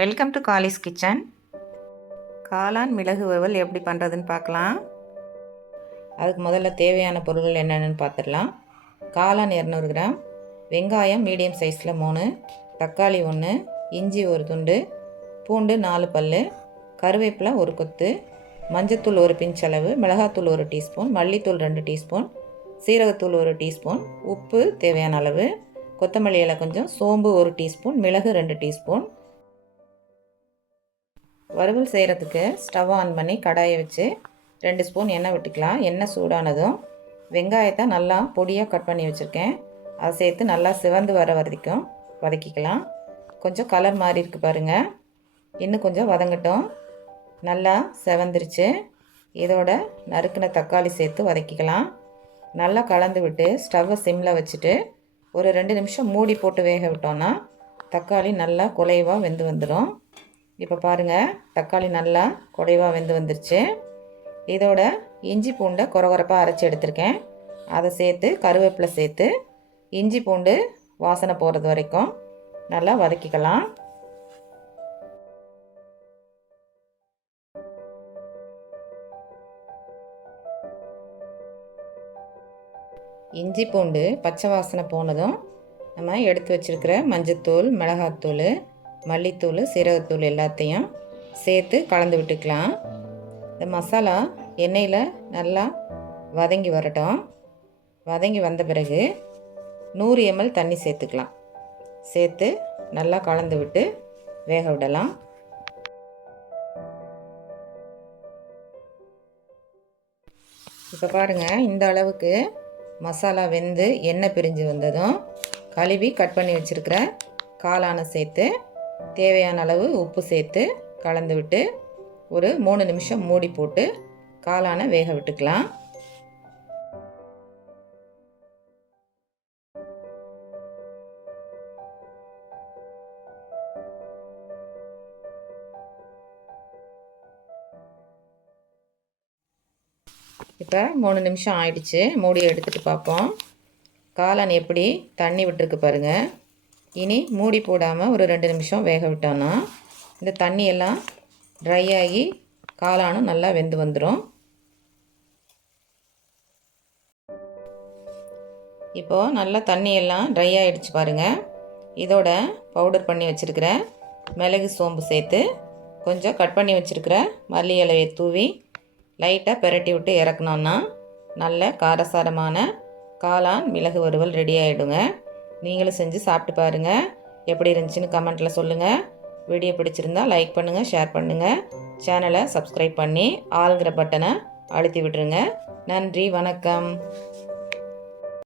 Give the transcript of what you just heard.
Welcome to Kallis kitchen. காளான் மிளகு வறுவல் எப்படி பண்ணுறதுன்னு பார்க்கலாம். அதுக்கு முதல்ல தேவையான பொருட்கள் என்னென்னு பார்த்துடலாம். காளான் 200 கிராம், வெங்காயம் மீடியம் சைஸில் 3, தக்காளி 1, இஞ்சி 1 துண்டு, பூண்டு 4 பல், கருவேப்பிலை 1 கொத்து, மஞ்சத்தூள் 1 பிஞ்ச் அளவு, மிளகாத்தூள் 1 டீஸ்பூன், மல்லித்தூள் 2 டீஸ்பூன், சீரகத்தூள் 1 டீஸ்பூன், உப்பு தேவையான அளவு, கொத்தமல்லி இலை கொஞ்சம், சோம்பு 1 டீஸ்பூன், மிளகு 2 டீஸ்பூன். வறுவல் செய்கிறதுக்கு ஸ்டவ் ஆன் பண்ணி கடாயை வச்சு 2 ஸ்பூன் எண்ணெய் விட்டுக்கலாம். எண்ணெய் சூடானதும் வெங்காயத்தை நல்லா பொடியாக கட் பண்ணி வச்சுருக்கேன். அதை சேர்த்து நல்லா சிவந்து வர வரைக்கும் வதக்கிக்கலாம். கொஞ்சம் கலர் மாறி இருக்கு பாருங்கள். இன்னும் கொஞ்சம் வதங்கட்டும். நல்லா செவந்துருச்சு. இதோட நறுக்கின தக்காளி சேர்த்து வதக்கிக்கலாம். நல்லா கலந்து விட்டு ஸ்டவ்வை சிம்மில் வச்சுட்டு ஒரு 2 நிமிஷம் மூடி போட்டு வேக விட்டோன்னா தக்காளி நல்லா குலைவாக வெந்து வந்துடும். இப்போ பாருங்கள், தக்காளி நல்லா குறைவாக வெந்து வந்துருச்சு. இதோட இஞ்சி பூண்டை கொரகொரப்பாக அரைச்சி எடுத்திருக்கேன். அதை சேர்த்து கருவேப்பிலை சேர்த்து இஞ்சி பூண்டு வாசனை போகிறது வரைக்கும் நல்லா வதக்கிக்கலாம். இஞ்சி பூண்டு பச்சை வாசனை போனதும் நம்ம எடுத்து வச்சுருக்கிற மஞ்சத்தூள், மிளகாத்தூள், மல்லித்தூள், சீரகத்தூள் எல்லாத்தையும் சேர்த்து கலந்து விட்டுக்கலாம். இந்த மசாலா எண்ணெயில் நல்லா வதங்கி வரட்டும். வதங்கி வந்த பிறகு 100 ml தண்ணி சேர்த்துக்கலாம். சேர்த்து நல்லா கலந்து விட்டு வேக விடலாம். இப்போ பாருங்கள், இந்த அளவுக்கு மசாலா வெந்து எண்ணெய் பிரிஞ்சு வந்ததும் கழுவி கட் பண்ணி வச்சுருக்கிற காளானை சேர்த்து தேவையான அளவு உப்பு சேர்த்து கலந்து விட்டு ஒரு 3 நிமிஷம் மூடி போட்டு காளானை வேக விட்டுக்கலாம். இப்போ 3 நிமிஷம் ஆயிடுச்சு. மூடியை எடுத்துகிட்டு பார்ப்போம். காளான் எப்படி தண்ணி விட்டுருக்கு பாருங்கள். இனி மூடி போடாமல் ஒரு 2 நிமிஷம் வேக விட்டோன்னா இந்த தண்ணியெல்லாம் ட்ரை ஆகி காளானும் நல்லா வெந்து வந்துடும். இப்போது நல்லா தண்ணியெல்லாம் ட்ரை ஆகிடுச்சு பாருங்கள். இதோட பவுடர் பண்ணி வச்சுருக்கிற மிளகு சோம்பு சேர்த்து கொஞ்சம் கட் பண்ணி வச்சுருக்கிற மல்லி இலையை தூவி லைட்டாக பெரட்டி விட்டு இறக்கணுன்னா நல்ல காரசாரமான காளான் மிளகு வறுவல் ரெடி ஆகிடுங்க. நீங்களும் செஞ்சு சாப்பிட்டு பாருங்கள். எப்படி இருந்துச்சுன்னு கமெண்ட்டில் சொல்லுங்கள். வீடியோ பிடிச்சிருந்தால் லைக் பண்ணுங்கள், ஷேர் பண்ணுங்கள். சேனலை சப்ஸ்கிரைப் பண்ணி ஆளுங்கிற பட்டனை அழுத்தி விட்டுருங்க. நன்றி, வணக்கம்.